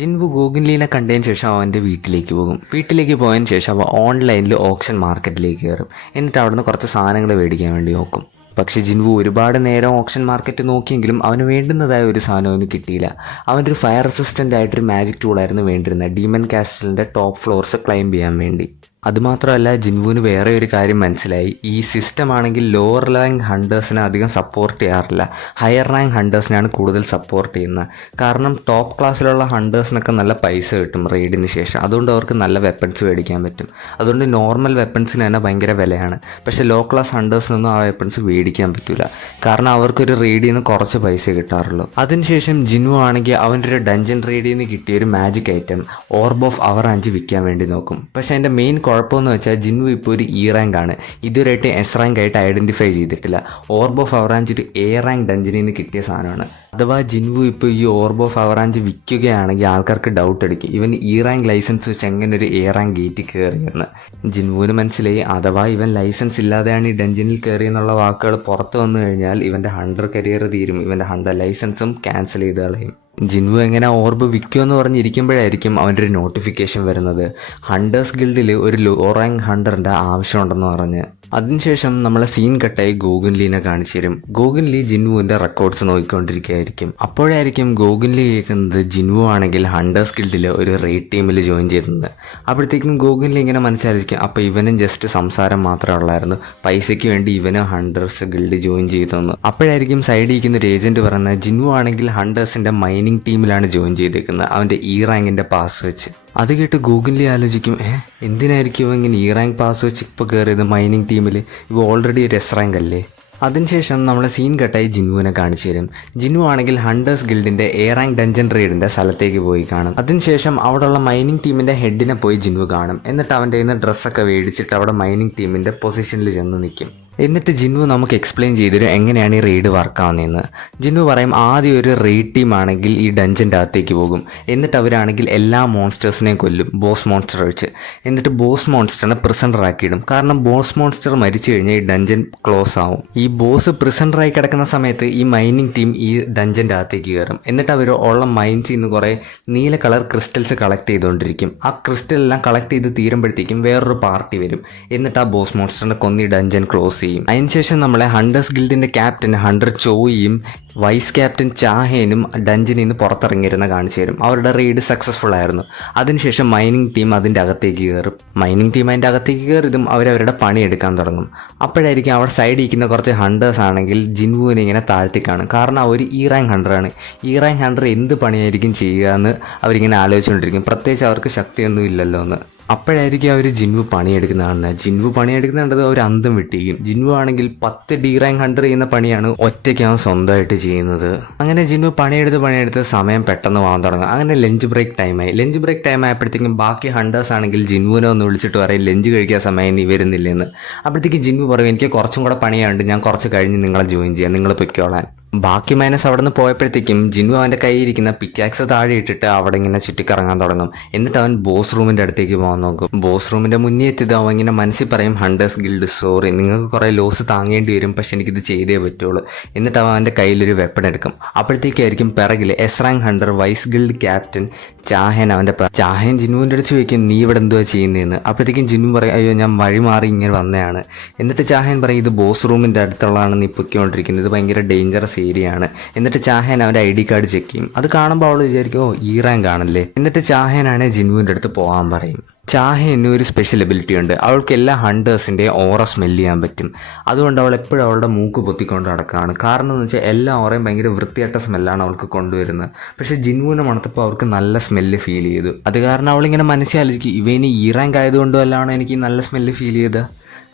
ജിൻവു ഗോഗിൻലീനെ കണ്ടതിന് ശേഷം അവൻ്റെ വീട്ടിലേക്ക് പോകും. വീട്ടിലേക്ക് പോയതിന് ശേഷം അവ ഓൺലൈനിൽ ഓപ്ഷൻ മാർക്കറ്റിലേക്ക് കയറും. എന്നിട്ട് അവിടുന്ന് കുറച്ച് സാധനങ്ങൾ മേടിക്കാൻ വേണ്ടി നോക്കും. പക്ഷേ ജിൻവു ഒരുപാട് നേരം ഓപ്ഷൻ മാർക്കറ്റ് നോക്കിയെങ്കിലും അവന് വേണ്ടുന്നതായ ഒരു സാധനം അവന് കിട്ടിയില്ല. അവൻ്റെ ഒരു ഫയർ റെസിസ്റ്റൻ്റ് ആയിട്ടൊരു മാജിക് ടൂളായിരുന്നു വേണ്ടിയിരുന്നത്, ഡീമൻ കാസ്റ്റലിൻ്റെ ടോപ്പ് ഫ്ലോർസ് ക്ലൈംബ് ചെയ്യാൻ വേണ്ടി. അതുമാത്രമല്ല, ജിൻവുവിന് വേറെ ഒരു കാര്യം മനസ്സിലായി. ഈ സിസ്റ്റം ആണെങ്കിൽ ലോവർ റാങ്ക് ഹണ്ടേഴ്സിനെ അധികം സപ്പോർട്ട് ചെയ്യാറില്ല, ഹയർ റാങ്ക് ഹണ്ടേഴ്സിനാണ് കൂടുതൽ സപ്പോർട്ട് ചെയ്യുന്നത്. കാരണം ടോപ്പ് ക്ലാസ്സിലുള്ള ഹണ്ടേഴ്സിനൊക്കെ നല്ല പൈസ കിട്ടും റെയ്ഡിന് ശേഷം. അതുകൊണ്ട് അവർക്ക് നല്ല വെപ്പൺസ് മേടിക്കാൻ പറ്റും. അതുകൊണ്ട് നോർമൽ വെപ്പൺസിന് തന്നെ ഭയങ്കര വിലയാണ്. പക്ഷേ ലോ ക്ലാസ് ഹണ്ടേഴ്സിനൊന്നും ആ വെപ്പൺസ് മേടിക്കാൻ പറ്റില്ല, കാരണം അവർക്കൊരു റെയ്ഡിൽ നിന്ന് കുറച്ച് പൈസ കിട്ടാറുള്ളൂ. അതിനുശേഷം ജിൻവു ആണെങ്കിൽ അവൻ്റെ ഒരു ഡഞ്ചൻ റെയ്ഡിൽ നിന്ന് കിട്ടിയ ഒരു മാജിക് ഐറ്റം ഓർബ് ഓഫ് അവറാഞ്ച് വിൽക്കാൻ വേണ്ടി നോക്കും. പക്ഷേ അതിൻ്റെ മെയിൻ കുഴപ്പമെന്ന് വെച്ചാൽ ജിൻവു ഇപ്പോൾ ഒരു ഇ റാങ്ക് ആണ്, ഇതുവരെയായിട്ട് എസ് റാങ്ക് ആയിട്ട് ഐഡൻറ്റിഫൈ ചെയ്തിട്ടില്ല. ഓർബ് ഓഫ് അവറാഞ്ച് ഒരു എ റാങ്ക് ഡഞ്ചനിൽ നിന്ന് കിട്ടിയ സാധനമാണ്. അഥവാ ജിൻവു ഇപ്പോൾ ഈ ഓർബ് ഓഫ് അവറാഞ്ച് വിൽക്കുകയാണെങ്കിൽ ആൾക്കാർക്ക് ഡൗട്ട് അടിക്കും, ഇവൻ ഇ റാങ്ക് ലൈസൻസ് വെച്ച് എങ്ങനെ ഒരു എ റാങ്ക് ഗേറ്റിൽ കയറിയെന്ന്. ജിൻവുവിന് മനസ്സിലായി, അഥവാ ഇവൻ ലൈസൻസ് ഇല്ലാതെയാണ് ഈ ഡഞ്ചനിൽ കയറിയെന്നുള്ള വാക്കുകൾ പുറത്ത് വന്നു കഴിഞ്ഞാൽ ഇവൻ്റെ ഹണ്ടർ കരിയർ തീരും, ഇവൻ്റെ ഹണ്ടർ ലൈസൻസും ക്യാൻസൽ ചെയ്ത് കളയും. ജിൻവു എങ്ങനെ ഓർബ് വിൽക്കുമെന്ന് പറഞ്ഞിരിക്കുമ്പോഴായിരിക്കും അവൻ്റെ ഒരു നോട്ടിഫിക്കേഷൻ വരുന്നത്, ഹണ്ടേഴ്സ് ഗിൽഡിൽ ഒരു ലോ റാങ്ക് ഹണ്ടറിൻ്റെ ആവശ്യമുണ്ടെന്ന് പറഞ്ഞ്. അതിനുശേഷം നമ്മളെ സീൻ കട്ടായി ഗോഗിൻലീനെ കാണിച്ചു തരും. ഗോഗിൻലി ജിൻവുവിൻ്റെ റെക്കോർഡ്സ് നോക്കിക്കൊണ്ടിരിക്കുകയായിരിക്കും. അപ്പോഴായിരിക്കും ഗോഗിൻലി കേൾക്കുന്നത് ജിൻവു ആണെങ്കിൽ ഹണ്ടേഴ്സ് ഗിൽഡിൽ ഒരു റെയ്ഡ് ടീമിൽ ജോയിൻ ചെയ്തിട്ടുണ്ട്. അപ്പോഴത്തേക്കും ഗോഗിൻലി ഇങ്ങനെ മനസ്സിലായിരിക്കും, അപ്പോൾ ഇവനും ജസ്റ്റ് സംസാരം മാത്രമേ ഉള്ളായിരുന്നു, പൈസയ്ക്ക് വേണ്ടി ഇവനും ഹണ്ടേഴ്സ് ഗിൽഡ് ജോയിൻ ചെയ്തെന്ന്. അപ്പോഴായിരിക്കും സൈഡിൽ ഇരിക്കുന്ന ഒരു ഏജന്റ് പറയുന്നത്, ജിൻവു ആണെങ്കിൽ ഹണ്ടേഴ്സിൻ്റെ മൈനിങ് ടീമിലാണ് ജോയിൻ ചെയ്തേക്കുന്നത്, അവൻ്റെ ഇ റാങ്കിൻ്റെ പാസ് വെച്ച്. അത് കേട്ട് ഗൂഗിളിൽ ആലോചിക്കും, എന്തിനായിരിക്കും ഇങ്ങനെ ഇ റാങ്ക് പാസ് വെച്ച് ഇപ്പോൾ കയറിയത് മൈനിങ് ടീമിൽ, ഇവ ഓൾറെഡി ഒരു എസ് റാങ്ക് അല്ലേ. അതിനുശേഷം നമ്മളെ സീൻ കട്ടായി ജിൻവുവിനെ കാണിച്ചു തരും. ജിൻവു ആണെങ്കിൽ ഹണ്ടേഴ്സ് ഗിൽഡിൻ്റെ എ റാങ്ക് ഡഞ്ചൻ റെയ്ഡിൻ്റെ സ്ഥലത്തേക്ക് പോയി കാണും. അതിനുശേഷം അവിടെയുള്ള മൈനിങ് ടീമിൻ്റെ ഹെഡിനെ പോയി ജിൻവു കാണും. എന്നിട്ട് അവൻ്റെ കയ്യിൽ നിന്ന് ഡ്രസ്സൊക്കെ മേടിച്ചിട്ട് അവിടെ മൈനിങ് ടീമിൻ്റെ പൊസിഷനിൽ ചെന്ന് നിൽക്കും. എന്നിട്ട് ജിൻവു നമുക്ക് എക്സ്പ്ലെയിൻ ചെയ്തരും എങ്ങനെയാണ് ഈ റെയ്ഡ് വർക്കാവുന്നതെന്ന്. ജിൻവു പറയും, ആദ്യം ഒരു റെയ്ഡ് ടീം ആണെങ്കിൽ ഈ ഡഞ്ചൻ്റെ അകത്തേക്ക് പോകും. എന്നിട്ട് അവരാണെങ്കിൽ എല്ലാ മോൺസ്റ്റേഴ്സിനെയും കൊല്ലും, ബോസ് മോൺസ്റ്റർ വെച്ച്. എന്നിട്ട് ബോസ് മോൺസ്റ്ററിനെ പ്രിസണറാക്കിയിടും. കാരണം ബോസ് മോൺസ്റ്റർ മരിച്ചു കഴിഞ്ഞാൽ ഈ ഡഞ്ചൻ ക്ലോസ് ആവും. ഈ ബോസ് പ്രിസണറായി കിടക്കുന്ന സമയത്ത് ഈ മൈനിങ് ടീം ഈ ഡഞ്ചൻ്റെ അകത്തേക്ക് കയറും. എന്നിട്ട് അവർ ഉള്ള മൈൻസിൽ നിന്ന് കുറേ നീല കളർ ക്രിസ്റ്റൽസ് കളക്ട് ചെയ്തുകൊണ്ടിരിക്കും. ആ ക്രിസ്റ്റൽ എല്ലാം കളക്ട് ചെയ്ത് തീരുമ്പോഴത്തേക്കും വേറൊരു പാർട്ടി വരും. എന്നിട്ട് ആ ബോസ് മോൺസ്റ്ററിനെ കൊന്നി ഡഞ്ചൻ ക്ലോസ്. അതിനുശേഷം നമ്മളെ ഹണ്ടേഴ്സ് ഗിൽഡിന്റെ ക്യാപ്റ്റൻ ഹണ്ടർ ചോയിയും വൈസ് ക്യാപ്റ്റൻ ചാഹേനും ഡഞ്ചനിൽ നിന്ന് പുറത്തിറങ്ങിയിരുന്ന കാണിച്ചു തരും. അവരുടെ റെയ്ഡ് സക്സസ്ഫുൾ ആയിരുന്നു. അതിനുശേഷം മൈനിങ് ടീം അതിൻ്റെ അകത്തേക്ക് കയറും. മൈനിങ് ടീം അതിൻ്റെ അകത്തേക്ക് കയറിയതും അവരവരുടെ പണിയെടുക്കാൻ തുടങ്ങും. അപ്പോഴായിരിക്കും അവിടെ സൈഡിൽ ഇരിക്കുന്ന കുറച്ച് ഹണ്ടേഴ്സ് ആണെങ്കിൽ ജിൻവുവിനെ ഇങ്ങനെ താഴ്ത്തി കാണും. കാരണം അവർ ഇ റാങ്ക് ഹണ്ടറാണ്. ഇ റാങ്ക് ഹണ്ടർ എന്ത് പണിയായിരിക്കും ചെയ്യുക എന്ന് അവരിങ്ങനെ ആലോചിച്ചുകൊണ്ടിരിക്കും. പ്രത്യേകിച്ച് അവർക്ക് ശക്തിയൊന്നും ഇല്ലല്ലോ എന്ന്. അപ്പോഴായിരിക്കും അവർ ജിൻവു പണിയെടുക്കുന്ന കാണുന്നത്. ജിൻവു പണിയെടുക്കുന്ന കണ്ടത് അവർ അന്തം വിട്ടിരിക്കും. ജിൻവു ആണെങ്കിൽ 10 ഡി റാങ്ക് ഹണ്ടർ ചെയ്യുന്ന പണിയാണ് ഒറ്റയ്ക്ക് അവൻ സ്വന്തമായിട്ട് ചെയ്യുന്നത്. അങ്ങനെ ജിൻവു പണിയെടുത്ത് സമയം പെട്ടെന്ന് പോകാൻ തുടങ്ങും. അങ്ങനെ ലഞ്ച് ബ്രേക്ക് ടൈമായി. ലഞ്ച് ബ്രേക്ക് ടൈം ആയപ്പോഴത്തേക്കും ബാക്കി ഹണ്ടേഴ്സ് ആണെങ്കിൽ ജിൻവുവിനെ ഒന്ന് വിളിച്ചിട്ട് പറയും, ലഞ്ച് കഴിക്കാൻ സമയം നീ വരുന്നില്ലെന്ന്. അപ്പോഴത്തേക്കും ജിൻവു പറയും, എനിക്ക് കുറച്ചും കൂടെ പണിയുണ്ട്, ഞാൻ കുറച്ച് കഴിഞ്ഞ് നിങ്ങളെ ജോയിൻ ചെയ്യാം, നിങ്ങൾ പൊയ്ക്കോളാൻ. ബാക്കി മൈനസ് അവിടെ നിന്ന് പോയപ്പോഴത്തേക്കും ജിൻവു അവൻ്റെ കയ്യിരിക്കുന്ന പിക്കാക്സ് താഴെ ഇട്ടിട്ട് അവിടെ ഇങ്ങനെ ചുറ്റിക്കറങ്ങാൻ തുടങ്ങും. എന്നിട്ട് അവൻ ബോസ് റൂമിൻ്റെ അടുത്തേക്ക് പോകാൻ നോക്കും. ബോസ് റൂമിൻ്റെ മുന്നേ എത്തിയത് അവൻ ഇങ്ങനെ മനസ്സിൽ പറയും, ഹണ്ടേഴ്സ് ഗിൽഡ് സോറി, നിങ്ങൾക്ക് കുറേ ലോസ് താങ്ങേണ്ടി വരും, പക്ഷെ എനിക്കിത് ചെയ്തേ പറ്റുള്ളൂ. എന്നിട്ട് അവൻ അവൻ്റെ കയ്യിലൊരു വെപ്പൺ എടുക്കും. അപ്പോഴത്തേക്കായിരിക്കും പിറകിൽ S rank hunter vice guild captain Cha Haein Cha Haein ജിൻവുവിൻ്റെ അടുത്ത് ചോദിക്കും, നീ ഇവിടെ എന്തുവാ ചെയ്യുന്നതെന്ന്. അപ്പോഴത്തേക്കും ജിൻവു പറയും, അയ്യോ ഞാൻ വഴി മാറി ഇങ്ങനെ വന്നതാണ്. എന്നിട്ട് ചാഹൻ പറയും, ഇത് ബോസ് റൂമിൻ്റെ അടുത്തുള്ളതാണ് നീ പൊയ്ക്കൊണ്ടിരിക്കുന്നത്, ഇത് ഭയങ്കര ഡേഞ്ചറസ് ഏരിയ ആണ്. എന്നിട്ട് ചാഹൻ അവൻ്റെ ID കാർഡ് ചെക്ക് ചെയ്യും. അത് കാണുമ്പോൾ അവൾ വിചാരിക്കും, ഓ ഇ റാങ്ക് ആണല്ലേ. എന്നിട്ട് ചാഹനാണ് ജിൻവുവിൻ്റെ അടുത്ത് പോകാൻ പറയും. ചാഹന് ഒരു സ്പെഷ്യൽ എബിലിറ്റി ഉണ്ട്, അവൾക്ക് എല്ലാ ഹണ്ടേഴ്സിൻ്റെ ഓറ സ്മെല്ല് ചെയ്യാൻ പറ്റും. അതുകൊണ്ട് അവൾ എപ്പോഴും അവളുടെ മൂക്ക് പൊത്തിക്കൊണ്ട് നടക്കുകയാണ്. കാരണം എന്ന് വെച്ചാൽ എല്ലാ ഓറയും ഭയങ്കര വൃത്തിയായിട്ട സ്മെല്ലാണ് അവൾക്ക് കൊണ്ടുവരുന്നത്. പക്ഷേ ജിൻവുവിനെ മണത്തപ്പോൾ അവർക്ക് നല്ല സ്മെല്ല് ഫീൽ ചെയ്തു. അത് കാരണം അവളിങ്ങനെ മനസ്സിലാലോചിക്കും, ഇവന് ഇ റാങ്ക് ആയതുകൊണ്ടും അല്ലാണ് എനിക്ക് നല്ല സ്മെല്ല് ഫീൽ ചെയ്തത്.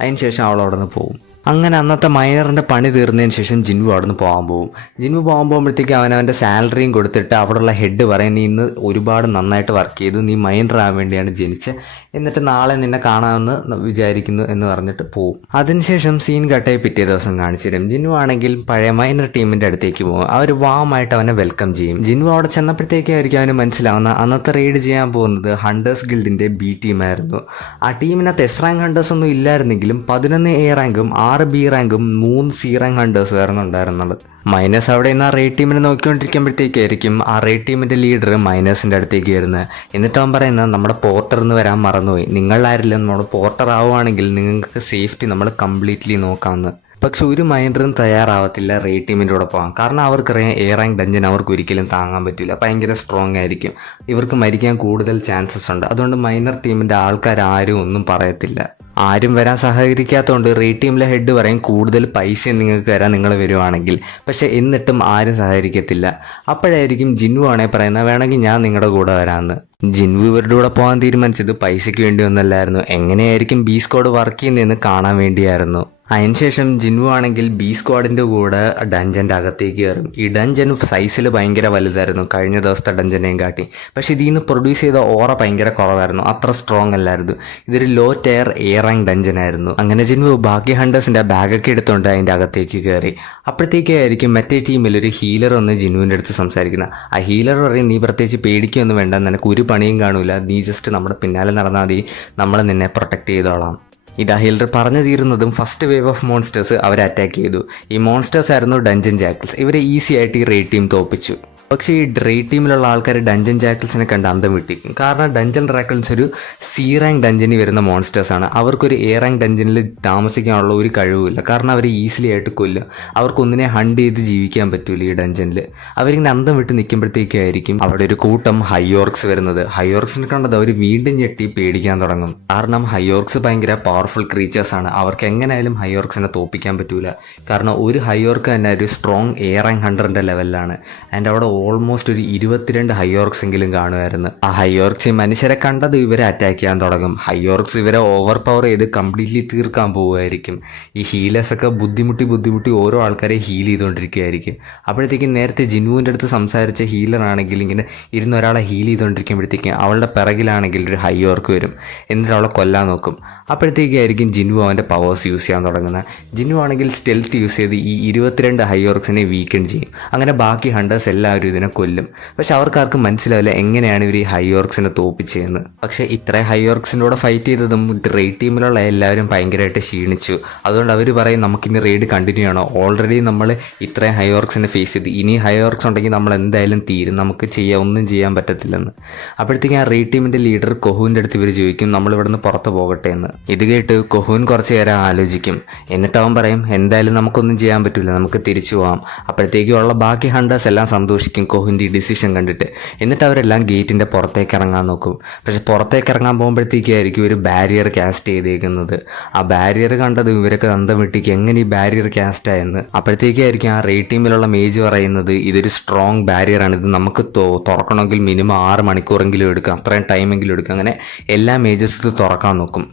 അതിനുശേഷം അവൾ അവിടെ നിന്ന് പോകും. അങ്ങനെ അന്നത്തെ മൈനറിൻ്റെ പണി തീർന്നതിന് ശേഷം ജിൻവു അവിടെ നിന്ന് പോകാൻ പോകും. ജിൻവു പോകാൻ പോകുമ്പോഴത്തേക്ക് അവനവൻ്റെ സാലറിയും കൊടുത്തിട്ട് അവിടെയുള്ള ഹെഡ് പറയും, നീ ഇന്ന് ഒരുപാട് നന്നായിട്ട് വർക്ക് ചെയ്തു, നീ മൈനർ ആവാൻ വേണ്ടിയാണ് ജനിച്ചത്, എന്നിട്ട് നാളെ നിന്നെ കാണാമെന്ന് വിചാരിക്കുന്നു എന്ന് പറഞ്ഞിട്ട് പോവും. അതിനുശേഷം സീൻ കട്ടായി പിറ്റേ ദിവസം കാണിച്ചു തരും. ജിൻവു ആണെങ്കിൽ പഴയ മൈനർ ടീമിൻ്റെ അടുത്തേക്ക് പോകും. അവർ വാമായിട്ട് അവനെ വെൽക്കം ചെയ്യും. ജിൻവു അവിടെ ചെന്നപ്പോഴത്തേക്കായിരിക്കും അവന് മനസ്സിലാവുന്ന അന്നത്തെ റെയ്ഡ് ചെയ്യാൻ പോകുന്നത് ഹണ്ടേഴ്സ് ഗിൽഡിൻ്റെ B ടീമായിരുന്നു. ആ ടീമിനകത്ത് എസ് റാങ്ക് ഹണ്ടേഴ്സ് ഒന്നും ഇല്ലായിരുന്നെങ്കിലും 11 A റാങ്കും 6 B റാങ്കും 3 C റാങ്ക് ഹണ്ടേഴ്സ് ആയിരുന്നു ഉണ്ടായിരുന്നുള്ളത്. മൈനസ് അവിടെ നിന്ന് ആ റേഡ് ടീമിനെ നോക്കിക്കൊണ്ടിരിക്കുമ്പോഴത്തേക്കായിരിക്കും ആ റേഡ് ടീമിൻ്റെ ലീഡർ മൈനസിൻ്റെ അടുത്തേക്ക് വരുന്നത്. എന്നിട്ട് അവൻ പറയുന്നത് നമ്മുടെ പോർട്ടർ എന്ന് വരാൻ മറന്നുപോയി, നിങ്ങളാരില്ല നമ്മുടെ പോർട്ടർ ആവുകയാണെങ്കിൽ നിങ്ങൾക്ക് സേഫ്റ്റി നമ്മൾ കംപ്ലീറ്റ്ലി നോക്കാമെന്ന്. പക്ഷെ ഒരു മൈനറും തയ്യാറാവത്തില്ല റേഡ് ടീമിൻ്റെ കൂടെ പോകാൻ. കാരണം അവർക്കറിയാം എ റാങ്ക് ഡഞ്ചൻ അവർക്ക് ഒരിക്കലും താങ്ങാൻ പറ്റില്ല, ഭയങ്കര സ്ട്രോങ് ആയിരിക്കും, ഇവർക്ക് മരിക്കാൻ കൂടുതൽ ചാൻസസ് ഉണ്ട്. അതുകൊണ്ട് മൈനർ ടീമിൻ്റെ ആൾക്കാർ ആരും ഒന്നും പറയത്തില്ല. ആരും വരാൻ സഹകരിക്കാത്തതുകൊണ്ട് റേഡ് ടീമിലെ ഹെഡ് പറയും കൂടുതൽ പൈസ നിങ്ങൾക്ക് തരാൻ നിങ്ങൾ വരുവാണെങ്കിൽ. പക്ഷെ എന്നിട്ടും ആരും സഹകരിക്കത്തില്ല. അപ്പോഴായിരിക്കും ജിൻവു ആണേ പറയുന്നത് വേണമെങ്കിൽ ഞാൻ നിങ്ങളുടെ കൂടെ വരാമെന്ന്. ജിൻവു ഇവരുടെ കൂടെ പോകാൻ തീരുമാനിച്ചത് പൈസയ്ക്ക് വേണ്ടി ഒന്നല്ലായിരുന്നു, എങ്ങനെയായിരിക്കും ബി സ്ക്വാഡ് വർക്ക് ചെയ്യുന്നതെന്ന് കാണാൻ വേണ്ടിയായിരുന്നു. അതിനുശേഷം ജിൻവു ആണെങ്കിൽ ബി സ്ക്വാഡിൻ്റെ കൂടെ ഡഞ്ചൻ്റെ അകത്തേക്ക് കയറും. ഈ ഡഞ്ചൻ സൈസിൽ ഭയങ്കര വലുതായിരുന്നു കഴിഞ്ഞ ദിവസത്തെ ഡഞ്ചനെയും കാട്ടി. പക്ഷേ ഇതിൽ നിന്ന് പ്രൊഡ്യൂസ് ചെയ്ത ഓറ ഭയങ്കര കുറവായിരുന്നു, അത്ര സ്ട്രോങ് അല്ലായിരുന്നു. ഇതൊരു ലോ ടയർ എ റാങ്ക് ഡഞ്ചനായിരുന്നു. അങ്ങനെ ജിൻവു ബാക്കി ഹണ്ടേഴ്സിൻ്റെ ബാഗൊക്കെ എടുത്തുകൊണ്ട് അതിൻ്റെ അകത്തേക്ക് കയറി. അപ്പോഴത്തേക്കായിരിക്കും മറ്റേ ടീമിൽ ഒരു ഹീലർ വന്ന് ജിൻവുവിൻ്റെ അടുത്ത് സംസാരിക്കുന്നത്. ആ ഹീലർ പറയും നീ പ്രത്യേകിച്ച് പേടിക്കൊന്നും വേണ്ട, നിനക്ക് ഒരു പണിയും കാണൂല, നീ ജസ്റ്റ് നമ്മുടെ പിന്നാലെ നടന്നാൽ മതി, നമ്മൾ നിന്നെ പ്രൊട്ടക്ട് ചെയ്തോളാം. ഇതാ ഹീലർ പറഞ്ഞു തീരുന്നതും ഫസ്റ്റ് വേവ് ഓഫ് മോൺസ്റ്റേഴ്സ് അവരെ അറ്റാക്ക് ചെയ്തു. ഈ മോൺസ്റ്റേഴ്സ് ആയിരുന്നു ഡഞ്ചൻ ജാക്കിൾസ്. ഇവരെ ഈസി ആയിട്ട് ഈ റേഡ് ടീം തോപ്പിച്ചു. പക്ഷേ ഈ റേഡ് ടീമിലുള്ള ആൾക്കാർ ഡഞ്ചൻ ജാക്കിൾസിനെ കണ്ട് അന്തം വിട്ടിരിക്കും. കാരണം ഡഞ്ചൻ ജാക്കിൾസ് ഒരു സി റാങ്ക് ഡഞ്ചനിൽ വരുന്ന മോൺസ്റ്റേഴ്സാണ്. അവർക്കൊരു എ റാങ്ക് ഡഞ്ചനിൽ താമസിക്കാനുള്ള ഒരു കഴിവുമില്ല. കാരണം അവർ ഈസിലി ആയിട്ട് കൊല്ലും, അവർക്കൊന്നിനെ ഹണ്ട് ചെയ്ത് ജീവിക്കാൻ പറ്റൂല ഈ ഡഞ്ചനിൽ. അവരിങ്ങനെ അന്തം വിട്ട് നിൽക്കുമ്പോഴത്തേക്കായിരിക്കും അവിടെ ഒരു കൂട്ടം ഹൈയോർക്സ് വരുന്നത്. ഹൈയോർക്സിനെ കണ്ടത് അവർ വീണ്ടും ഞെട്ടി പേടിക്കാൻ തുടങ്ങും. കാരണം ഹൈയോർക്സ് ഭയങ്കര പവർഫുൾ ക്രീച്ചേഴ്സാണ്. അവർക്ക് എങ്ങനെയായാലും ഹൈയോർക്സിനെ തോപ്പിക്കാൻ പറ്റൂല. കാരണം ഒരു ഹൈയോർക്ക് തന്നെ ഒരു സ്ട്രോങ് എ റാങ്ക് ഹണ്ടറിൻ്റെ ലെവലിലാണ്. ആൻഡ് അവിടെ ഓൾമോസ്റ്റ് ഒരു 22 ഹൈയോർക്സ് എങ്കിലും കാണുമായിരുന്നു. ആ ഹൈയോർക്സ് ഈ മനുഷ്യരെ കണ്ടത് ഇവരെ അറ്റാക്ക് ചെയ്യാൻ തുടങ്ങും. ഹൈയോർക്സ് ഇവരെ ഓവർ പവർ ചെയ്ത് കംപ്ലീറ്റ്ലി തീർക്കാൻ പോവുമായിരിക്കും. ഈ ഹീലേഴ്സൊക്കെ ബുദ്ധിമുട്ടി ഓരോ ആൾക്കാരെ ഹീൽ ചെയ്തുകൊണ്ടിരിക്കുകയായിരിക്കും. അപ്പോഴത്തേക്കും നേരത്തെ ജിൻവുവിൻ്റെ അടുത്ത് സംസാരിച്ച ഹീലറാണെങ്കിൽ ഇങ്ങനെ ഇരുന്ന് ഒരാളെ ഹീൽ ചെയ്തുകൊണ്ടിരിക്കുമ്പോഴത്തേക്കും അവളുടെ പിറകിലാണെങ്കിൽ ഒരു ഹൈയോർക്ക് വരും. എന്നിട്ട് അവളെ കൊല്ലാൻ നോക്കും. അപ്പോഴത്തേക്കായിരിക്കും ജിൻവു അവൻ്റെ പവേഴ്സ് യൂസ് ചെയ്യാൻ തുടങ്ങുന്നത്. ജിൻവു ആണെങ്കിൽ സ്റ്റെൽത്ത് യൂസ് ചെയ്ത് ഈ 22 ഹൈയോർക്സിനെ വീക്കൻ ചെയ്യും. അങ്ങനെ ബാക്കി ഹണ്ടേഴ്സ് എല്ലാവരും ഇതിനെ കൊല്ലും. പക്ഷെ അവർക്കാർക്കും മനസ്സിലാവില്ല എങ്ങനെയാണ് ഇവർ ഈ ഹൈയോർക്സിനെ തോപ്പിച്ചതെന്ന്. പക്ഷേ ഇത്ര ഹൈയോർക്സിൻ്റെ കൂടെ ഫൈറ്റ് ചെയ്തതും റേഡ് ടീമിലുള്ള എല്ലാവരും ഭയങ്കരമായിട്ട് ക്ഷീണിച്ചു. അതുകൊണ്ട് അവർ പറയും നമുക്കിനി റെയ്ഡ് കണ്ടിന്യൂ ചെയ്യണം, ഓൾറെഡി നമ്മൾ ഇത്രയും ഹൈയോർക്സിനെ ഫേസ് ചെയ്ത് ഇനി ഹൈയോർക്സ് ഉണ്ടെങ്കിൽ നമ്മൾ എന്തായാലും തീരും, നമുക്ക് ഒന്നും ചെയ്യാൻ പറ്റത്തില്ലെന്ന്. അപ്പോഴത്തേക്കും ആ റേഡ് ടീമിൻ്റെ ലീഡർ കൊഹുവിൻ്റെ അടുത്ത് ഇവർ ചോദിക്കും നമ്മൾ ഇവിടുന്ന് പുറത്ത് പോകട്ടെ എന്ന്. ഇത് കേട്ട് കൊഹുൻ കുറച്ച് നേരം ആലോചിക്കും. എന്നിട്ട് അവൻ പറയും എന്തായാലും നമുക്കൊന്നും ചെയ്യാൻ പറ്റില്ല, നമുക്ക് തിരിച്ചു പോകാം. അപ്പോഴത്തേക്കും ഉള്ള ബാക്കി ഹണ്ടേഴ്സ് എല്ലാം സന്തോഷിക്കും കൊഹുവിൻ്റെ ഈ ഡിസിഷൻ കണ്ടിട്ട്. എന്നിട്ട് അവരെല്ലാം ഗേറ്റിൻ്റെ പുറത്തേക്ക് ഇറങ്ങാൻ നോക്കും. പക്ഷെ പുറത്തേക്ക് ഇറങ്ങാൻ പോകുമ്പോഴത്തേക്കായിരിക്കും ഒരു ബാരിയർ കാസ്റ്റ് ചെയ്തേക്കുന്നത്. ആ ബാരിയർ കണ്ടത് ഇവരൊക്കെ അന്തം വിട്ടിക്ക് എങ്ങനെ ഈ ബാരിയർ കാസ്റ്റ് ആയെന്ന്. അപ്പോഴത്തേക്കായിരിക്കും ആ റേഡ് ടീമിലുള്ള മേജ് പറയുന്നത് ഇതൊരു സ്ട്രോങ് ബാരിയറാണ്, ഇത് നമുക്ക് തുറക്കണമെങ്കിൽ മിനിമം 6 മണിക്കൂറെങ്കിലും എടുക്കും, അത്രയും ടൈമെങ്കിലും എടുക്കും. അങ്ങനെ എല്ലാ മേജസും ഇത്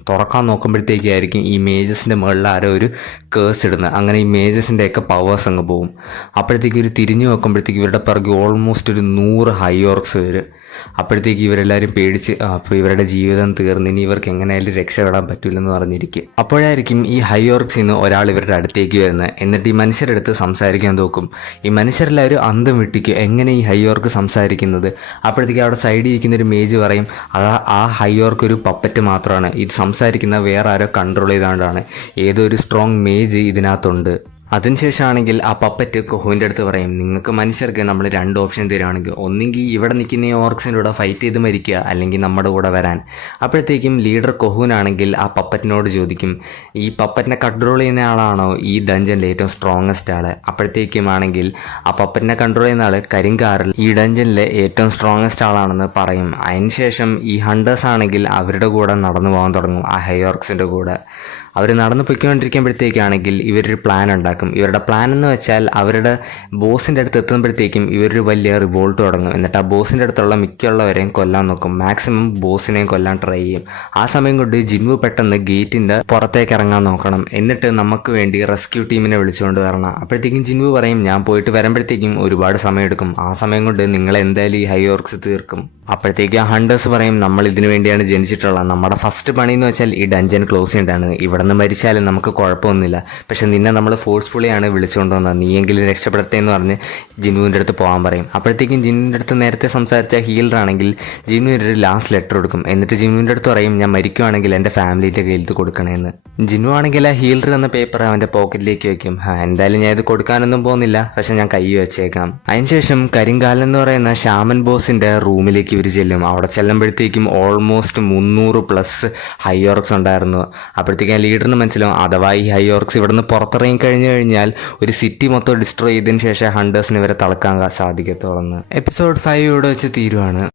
തുറക്കാൻ നോക്കുമ്പോഴത്തേക്കായിരിക്കും ഈ മേജസിൻ്റെ മുകളിൽ ആരോ ഒരു കേസ് ഇടുന്നത്. അങ്ങനെ ഈ മേജസിൻ്റെയൊക്കെ പവേഴ്സ് അങ്ങ് പോകും. അപ്പോഴത്തേക്ക് ഒരു തിരിഞ്ഞു നോക്കുമ്പോഴത്തേക്ക് ഇവരുടെ പിറകെ ഓൾമോസ്റ്റ് ഒരു 100 ഹൈയോർക്സ് വരും. അപ്പോഴത്തേക്ക് ഇവരെല്ലാവരും പേടിച്ച് അപ്പോൾ ഇവരുടെ ജീവിതം തീർന്ന് ഇനി ഇവർക്ക് എങ്ങനെയായാലും രക്ഷപ്പെടാൻ പറ്റില്ലെന്ന് പറഞ്ഞിരിക്കും. അപ്പോഴായിരിക്കും ഈ ഹൈയോർക്സിൽ നിന്ന് ഒരാൾ ഇവരുടെ അടുത്തേക്ക് വരുന്നത്. എന്നിട്ട് ഈ മനുഷ്യരുടെ അടുത്ത് സംസാരിക്കാൻ നോക്കും. ഈ മനുഷ്യരെല്ലാവരും അന്തം വിട്ടിക്ക് എങ്ങനെ ഈ ഹൈയോർക്ക് സംസാരിക്കുന്നത്. അപ്പോഴത്തേക്ക് അവിടെ സൈഡിൽ ഇരിക്കുന്നൊരു മേജ് പറയും ആ ഹൈയോർക്ക് ഒരു പപ്പറ്റ് മാത്രമാണ്, ഇത് സംസാരിക്കുന്ന വേറെ ആരോ കൺട്രോൾ ചെയ്തുകൊണ്ടാണ്, ഏതോ ഒരു സ്ട്രോങ് മേജ് ഇതിനകത്തുണ്ട്. അതിനുശേഷമാണെങ്കിൽ ആ പപ്പറ്റ് കൊഹുവിൻ്റെ അടുത്ത് പറയും നിങ്ങൾക്ക് മനുഷ്യർക്ക് നമ്മൾ 2 ഓപ്ഷൻ തരുവാണെങ്കിൽ ഒന്നെങ്കിൽ ഇവിടെ നിൽക്കുന്ന ഈ ഓർക്സിൻ്റെ കൂടെ ഫൈറ്റ് ചെയ്ത് മരിക്കുക, അല്ലെങ്കിൽ നമ്മുടെ കൂടെ വരാൻ. അപ്പോഴത്തേക്കും ലീഡർ കൊഹുവിനാണെങ്കിൽ ആ പപ്പറ്റിനോട് ചോദിക്കും ഈ പപ്പറ്റിനെ കൺട്രോൾ ചെയ്യുന്ന ആളാണോ ഈ ഡഞ്ചനിലെ ഏറ്റവും സ്ട്രോങ്ങസ്റ്റ് ആൾ. അപ്പോഴത്തേക്കും ആണെങ്കിൽ ആ പപ്പറ്റിനെ കൺട്രോൾ ചെയ്യുന്ന ആൾ കരിങ്കാറിൽ ഈ ഡഞ്ചനിലെ ഏറ്റവും സ്ട്രോങ്ങസ്റ്റ് ആളാണെന്ന് പറയും. അതിനുശേഷം ഈ ഹണ്ടേഴ്സ് ആണെങ്കിൽ അവരുടെ കൂടെ നടന്നു പോകാൻ തുടങ്ങും. ആ ഹൈയോർക്സിൻ്റെ കൂടെ അവർ നടന്നു പൊയ്ക്കൊണ്ടിരിക്കുമ്പോഴത്തേക്കാണെങ്കിൽ ഇവരൊരു പ്ലാൻ ഉണ്ടാക്കും. ഇവരുടെ പ്ലാൻ എന്ന് വെച്ചാൽ അവരുടെ ബോസിൻ്റെ അടുത്ത് എത്തുമ്പോഴത്തേക്കും ഇവരൊരു വലിയ റിവോൾട്ട് തുടങ്ങും. എന്നിട്ട് ആ ബോസിൻ്റെ അടുത്തുള്ള മിക്കുള്ളവരെയും കൊല്ലാൻ നോക്കും, മാക്സിമം ബോസിനെയും കൊല്ലാൻ ട്രൈ ചെയ്യും. ആ സമയം കൊണ്ട് ജിൻവു പെട്ടെന്ന് ഗേറ്റിൻ്റെ പുറത്തേക്ക് ഇറങ്ങാൻ നോക്കണം. എന്നിട്ട് നമുക്ക് വേണ്ടി റെസ്ക്യൂ ടീമിനെ വിളിച്ചുകൊണ്ട് വരണം. അപ്പോഴത്തേക്കും ജിൻവു പറയും ഞാൻ പോയിട്ട് വരുമ്പോഴത്തേക്കും ഒരുപാട് സമയം എടുക്കും, ആ സമയം കൊണ്ട് നിങ്ങൾ എന്തായാലും ഈ ഹൈയോർക്സ് തീർക്കും. അപ്പോഴത്തേക്ക് ഹണ്ടേഴ്സ് പറയും നമ്മൾ ഇതിനു വേണ്ടിയാണ് ജനിച്ചിട്ടുള്ളത്, നമ്മുടെ ഫസ്റ്റ് പണി എന്ന് വെച്ചാൽ ഈ ഡഞ്ചൻ ക്ലോസ് ചെയ്യേണ്ടതാണ്, ഇവിടെ നിന്ന് മരിച്ചാലും നമുക്ക് കുഴപ്പമൊന്നുമില്ല, പക്ഷെ നിന്നെ നമ്മൾ ഫോഴ്സ്ഫുള്ളിയാണ് വിളിച്ചുകൊണ്ട് വന്നത്, നീയെങ്കിലും രക്ഷപ്പെടട്ടെ എന്ന് പറഞ്ഞ് ജിനുവിൻ്റെ അടുത്ത് പോകാൻ പറയും. അപ്പോഴത്തേക്കും ജിനുവിൻ്റെ അടുത്ത് നേരത്തെ സംസാരിച്ച ഹീലർ ആണെങ്കിൽ ജിനുവിൻ്റെ ഒരു ലാസ്റ്റ് ലെറ്റർ കൊടുക്കും. എന്നിട്ട് ജിനുവിൻ്റെ അടുത്ത് പറയും ഞാൻ മരിക്കുവാണെങ്കിൽ എൻ്റെ ഫാമിലിയുടെ കയ്യിൽ ഇത് കൊടുക്കണമെന്ന്. ജിനു ആണെങ്കിൽ ആ ഹീലർ എന്ന പേപ്പർ അവൻ്റെ പോക്കറ്റിലേക്ക് വയ്ക്കും. എന്തായാലും ഞാൻ ഇത് കൊടുക്കാനൊന്നും പോകുന്നില്ല, പക്ഷെ ഞാൻ കൈ വെച്ചേക്കാം. അതിനുശേഷം കരിങ്കാലൻ എന്ന് പറയുന്ന ഷാമൻ ബോസിൻ്റെ റൂമിലേക്ക് ഇവർ ചെല്ലും. അവിടെ ചെല്ലുമ്പോഴത്തേക്കും ഓൾമോസ്റ്റ് 300+ ഹൈയോർക്സ് ഉണ്ടായിരുന്നു. അപ്പോഴത്തേക്കും ആ ലീഡറിന് മനസ്സിലാവും അഥവാ ഈ ഹൈയോർക്സ് ഇവിടെ നിന്ന് പുറത്തിറങ്ങി കഴിഞ്ഞാൽ ഒരു സിറ്റി മൊത്തം ഡിസ്ട്രോയ് ചെയ്തതിന് ശേഷം ഹണ്ടേഴ്സിന് ഇവരെ തളക്കാൻ സാധിക്കത്തുള്ളൂ. എപ്പിസോഡ് 5 ഇവിടെ വെച്ച് തീരുവാണ്.